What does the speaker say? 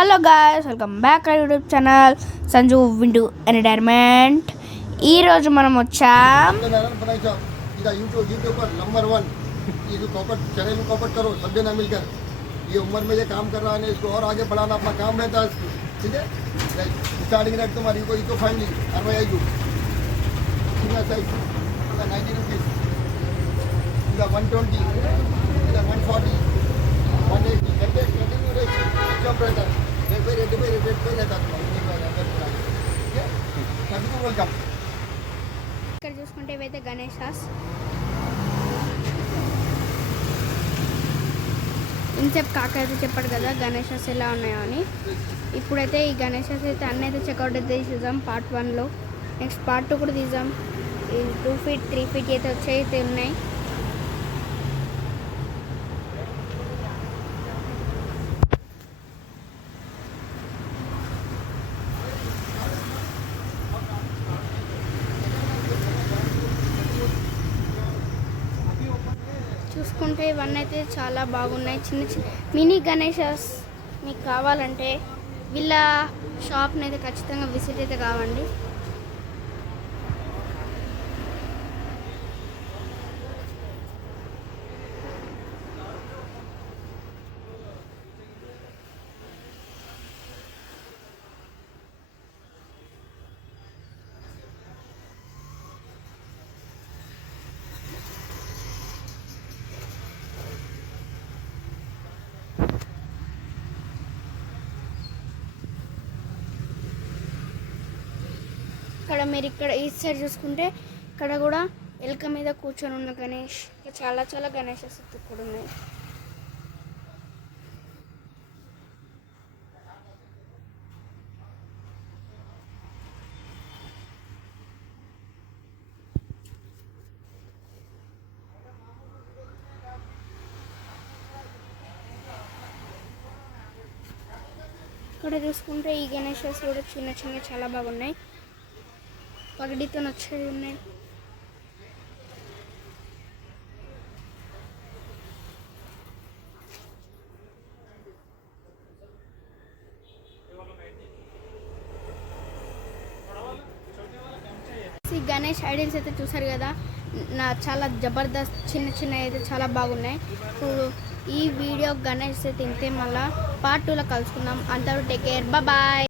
Hello guys, welcome back to YouTube channel Sanju వింటూ entertainment. ఈరోజు మనం వచ్చాం यूट्यूब पर नंबर 1 ये जो कॉपर्ट चैनल को कॉपर्ट करो सब देना मिलकर। ये उम्र में ये काम कर रहा है, इसको और आगे बढ़ाना अपना काम रहता है इसको, ठीक है। स्टार्टिंग रेट तुम्हारी को इको फाइनली अरवई आई सिंगल साइज 90 रुपीज़, 120, 140, 180 ऐसे कंटिन्यू रेट जंप रहता है। रेट पे रहता है तुम्हारा, ठीक है। सभी को वेलकम। ఇక్కడ చూసుకుంటే ఇవైతే గణేశాస్. ఇన్సెప్ట్ కాక అయితే చెప్పాడు కదా గణేశాస్ ఎలా ఉన్నాయో అని. ఇప్పుడైతే ఈ గణేశాస్ అయితే అన్నీ అయితే చెక్అవుట్ అయితే తీసేద్దాం పార్ట్ 1లో. నెక్స్ట్ పార్ట్ 2 కూడా తీద్దాం. ఈ 2 feet 3 feet అయితే వచ్చాయితే ఉన్నాయి. చూసుకుంటే ఇవన్నీ అయితే చాలా బాగున్నాయి. చిన్న చిన్న మినీ గణేశాస్ మీకు కావాలంటే వీళ్ళ షాప్ని అయితే ఖచ్చితంగా విజిట్ అయితే కావండి. ఇక్కడ మీరు ఇక్కడ ఈ సైడ్ చూసుకుంటే ఇక్కడ కూడా ఎలుక మీద కూర్చొని ఉన్న గణేష్, చాలా చాలా గణేషస్ కూడా ఉన్నాయి. ఇక్కడ చూసుకుంటే ఈ గణేషస్ కూడా చిన్న చిన్న చాలా బాగున్నాయి. పగడితో వచ్చేవి ఉన్నాయి. ఈ గణేష్ ఐడియల్స్ అయితే చూసారు కదా, చాలా జబర్దస్త్ చిన్న చిన్న అయితే చాలా బాగున్నాయి. ఇప్పుడు ఈ వీడియో గణేష్ అయితే తింటే మళ్ళీ పార్ట్ 2లో కలుసుకుందాం. అంతవరకు టేక్ కేర్, బాయ్.